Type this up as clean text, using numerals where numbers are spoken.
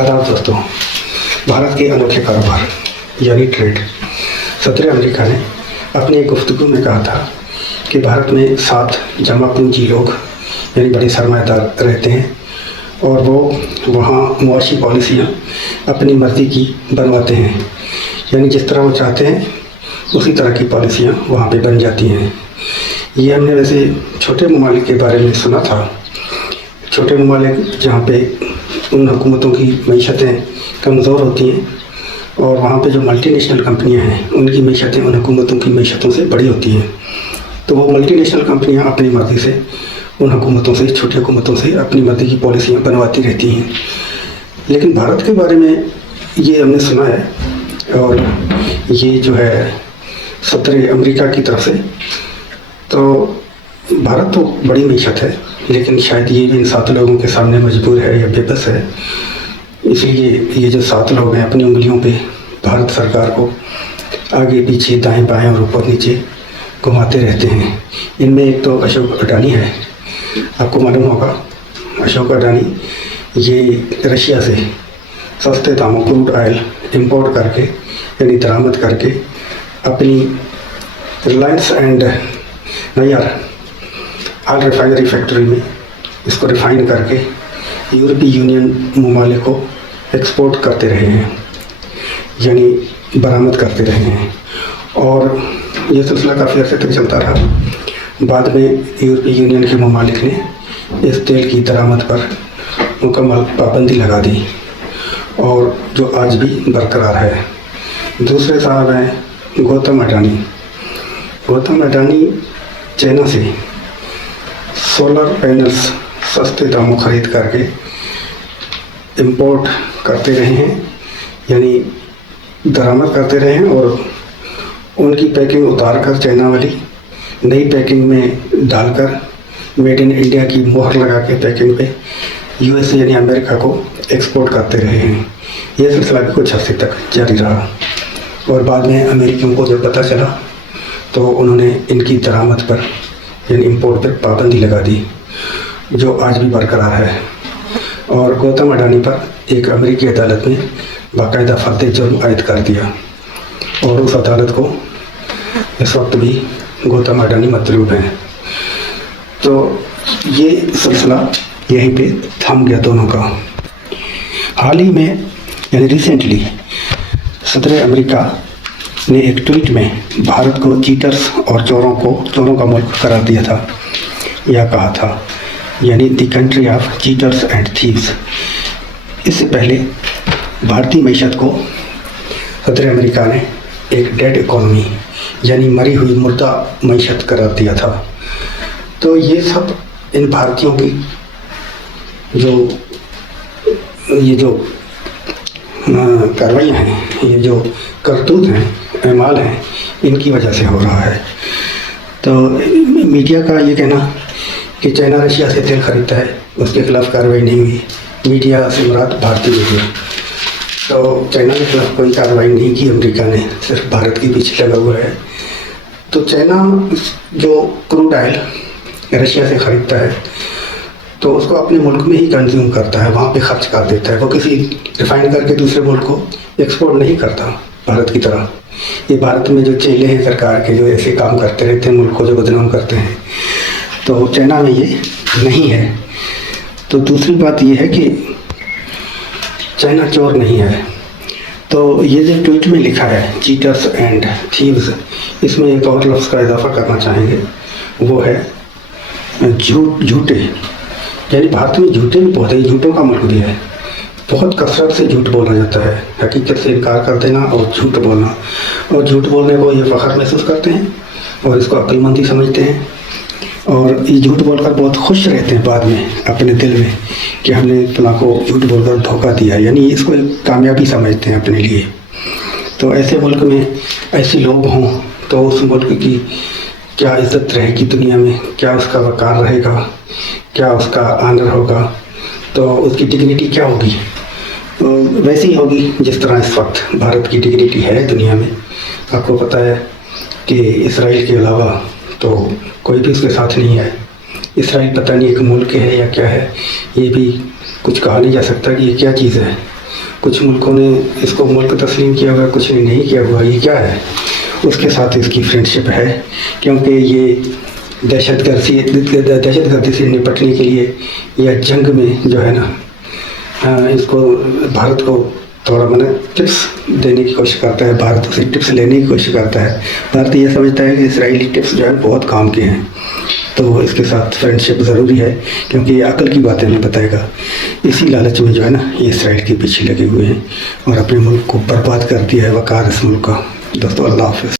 आदाब दोस्तों। भारत के अनोखे कारोबार यानी ट्रेड। सदर अमेरिका ने अपनी एक गुफ्तगू में कहा था कि भारत में 7 जमा पूंजी लोग यानी बड़े सरमाएदार रहते हैं और वो वहाँ मुआशी पॉलिसियाँ अपनी मर्ज़ी की बनवाते हैं, यानी जिस तरह वो चाहते हैं उसी तरह की पॉलिसियाँ वहाँ पे बन जाती हैं। ये हमने वैसे छोटे ममालिक के बारे में सुना था। छोटे ममालिक जहाँ पे उन हुकूमतों की मईशतें कमज़ोर होती हैं और वहाँ पे जो मल्टीनेशनल कंपनियाँ हैं उनकी मईशतें उन हुकूमतों की मईशतों से बड़ी होती हैं, तो वो मल्टीनेशनल कंपनियाँ अपनी मर्ज़ी से उन हुकूमतों से, छोटी हुकूमतों से अपनी मर्ज़ी की पॉलिसियाँ बनवाती रहती हैं। लेकिन भारत के बारे में ये हमने सुना है और ये जो है सदर अमेरिका की तरफ से, तो भारत तो बड़ी मईशत है लेकिन शायद ये भी इन 7 लोगों के सामने मजबूर है या बेबस है। इसलिए ये जो 7 लोग हैं अपनी उंगलियों पे भारत सरकार को आगे पीछे दाएं बाएं और ऊपर नीचे घुमाते रहते हैं। इनमें एक तो अशोक अडानी है। आपको मालूम होगा अशोक अडानी ये रशिया से सस्ते दामों क्रूड ऑयल इंपोर्ट करके यानी दरामद करके अपनी Reliance and Nayara oil refinery factory में इसको रिफ़ाइन करके यूरोपीय यूनियन ममालिक को एक्सपोर्ट करते रहे हैं, यानी बरामद करते रहे हैं। और ये सिलसिला काफ़ी अर्से तक चलता रहा। बाद में यूरोपीय यूनियन के ममालिक ने इस तेल की दरामद पर मुकम्मल पाबंदी लगा दी और जो आज भी बरकरार है। दूसरे साहब हैं गौतम अडानी। गौतम अडानी चाइना से सोलर पैनल्स सस्ते दामों खरीद करके इंपोर्ट करते रहे हैं, यानी दरामद करते रहे हैं और उनकी पैकिंग उतार कर चाइना वाली नई पैकिंग में डालकर मेड इन इंडिया की मोहर लगा के पैकिंग पे यूएसए यानी अमेरिका को एक्सपोर्ट करते रहे हैं। यह सिलसिला भी कुछ हफ्ते तक जारी रहा और बाद में अमेरिकियों को जब पता चला तो उन्होंने इनकी दरामद पर यानी इंपोर्ट पर पाबंदी लगा दी, जो आज भी बरकरार है। और गौतम अडानी पर एक अमेरिकी अदालत ने बाकायदा फर्द जुर्म आयद कर दिया और उस अदालत को इस वक्त भी गौतम अडानी मतलूब हैं। तो ये सिलसिला यहीं पे थम गया दोनों का। हाल ही में यानी रिसेंटली सदर अमेरिका ने एक ट्वीट में भारत को चीटर्स और चोरों का मुल्क करार दिया था, या कहा था, यानी the country of cheaters and thieves. इससे पहले भारतीय मईशत को सदर अमेरिका ने एक डेड इकोनॉमी यानी मरी हुई मुर्दा मईशत करार दिया था। तो ये सब इन भारतीयों की जो कार्रवाइयाँ हैं, ये जो करतूत हैं, एमाल हैं, इनकी वजह से हो रहा है। तो मीडिया का ये कहना कि चाइना रशिया से तेल खरीदता है उसके खिलाफ कार्रवाई नहीं हुई, मीडिया से मुराद भारतीय मीडिया, तो चाइना के खिलाफ कोई कार्रवाई नहीं की अमेरिका ने, सिर्फ भारत के पीछे लगा हुआ है। तो चाइना जो क्रूड ऑयल रशिया से ख़रीदता है तो उसको अपने मुल्क में ही कंज्यूम करता है, वहाँ पे खर्च कर देता है। वो किसी रिफाइन करके दूसरे मुल्क को एक्सपोर्ट नहीं करता भारत की तरह। ये भारत में जो चेले हैं सरकार के, जो ऐसे काम करते रहते हैं, मुल्क को जो बदनाम करते हैं, तो चाइना में ये नहीं है। तो दूसरी बात ये है कि चाइना चोर नहीं है। तो ये जो ट्वीट में लिखा है चीटर्स एंड थीव्स, इसमें एक और लफ्ज़ का इजाफा करना चाहेंगे, वो है झूठे। यानी भारत में झूठे भी बहुत है, झूठों का मुल्क भी है। बहुत कसरत से झूठ बोला जाता है, हकीकत से इनकार कर देना और झूठ बोलना, और झूठ बोलने को ये फ़ख्र महसूस करते हैं और इसको अक्लमंदी समझते हैं और ये झूठ बोलकर बहुत खुश रहते हैं बाद में अपने दिल में कि हमने फलां को झूठ बोलकर धोखा दिया, यानी इसको एक कामयाबी समझते हैं अपने लिए। तो ऐसे मुल्क में ऐसे लोग हों तो उस मुल्क की क्या इज़्ज़त रहेगी दुनिया में, क्या उसका वक़ार रहेगा, क्या उसका आनर होगा, तो उसकी डिग्निटी क्या होगी। वैसी ही होगी जिस तरह इस वक्त भारत की डिग्निटी है दुनिया में। आपको पता है कि इसराइल के अलावा तो कोई भी उसके साथ नहीं है। इसराइल पता नहीं एक मुल्क है या क्या है, ये भी कुछ कहा नहीं जा सकता कि ये क्या चीज़ है। कुछ मुल्कों ने इसको मुल्क तस्लीम किया हुआ, कुछ ने नहीं किया हुआ। ये क्या है? उसके साथ इसकी फ्रेंडशिप है, क्योंकि ये दहशतगर्दी से निपटने के लिए या जंग में जो है ना, इसको भारत को थोड़ा मैंने टिप्स देने की कोशिश करता है, भारत से टिप्स लेने की कोशिश करता है। भारत ये समझता है कि इसराइली टिप्स जो है बहुत काम के हैं, तो इसके साथ फ्रेंडशिप ज़रूरी है, क्योंकि ये अकल की बातें नहीं बताएगा। इसी लालच में जो है ना, ये इसराइल के पीछे लगे हुए हैं और अपने मुल्क को बर्बाद कर दिया है, वकार इस मुल्क का। दोस्तों, अल्लाह हाफ़िज़।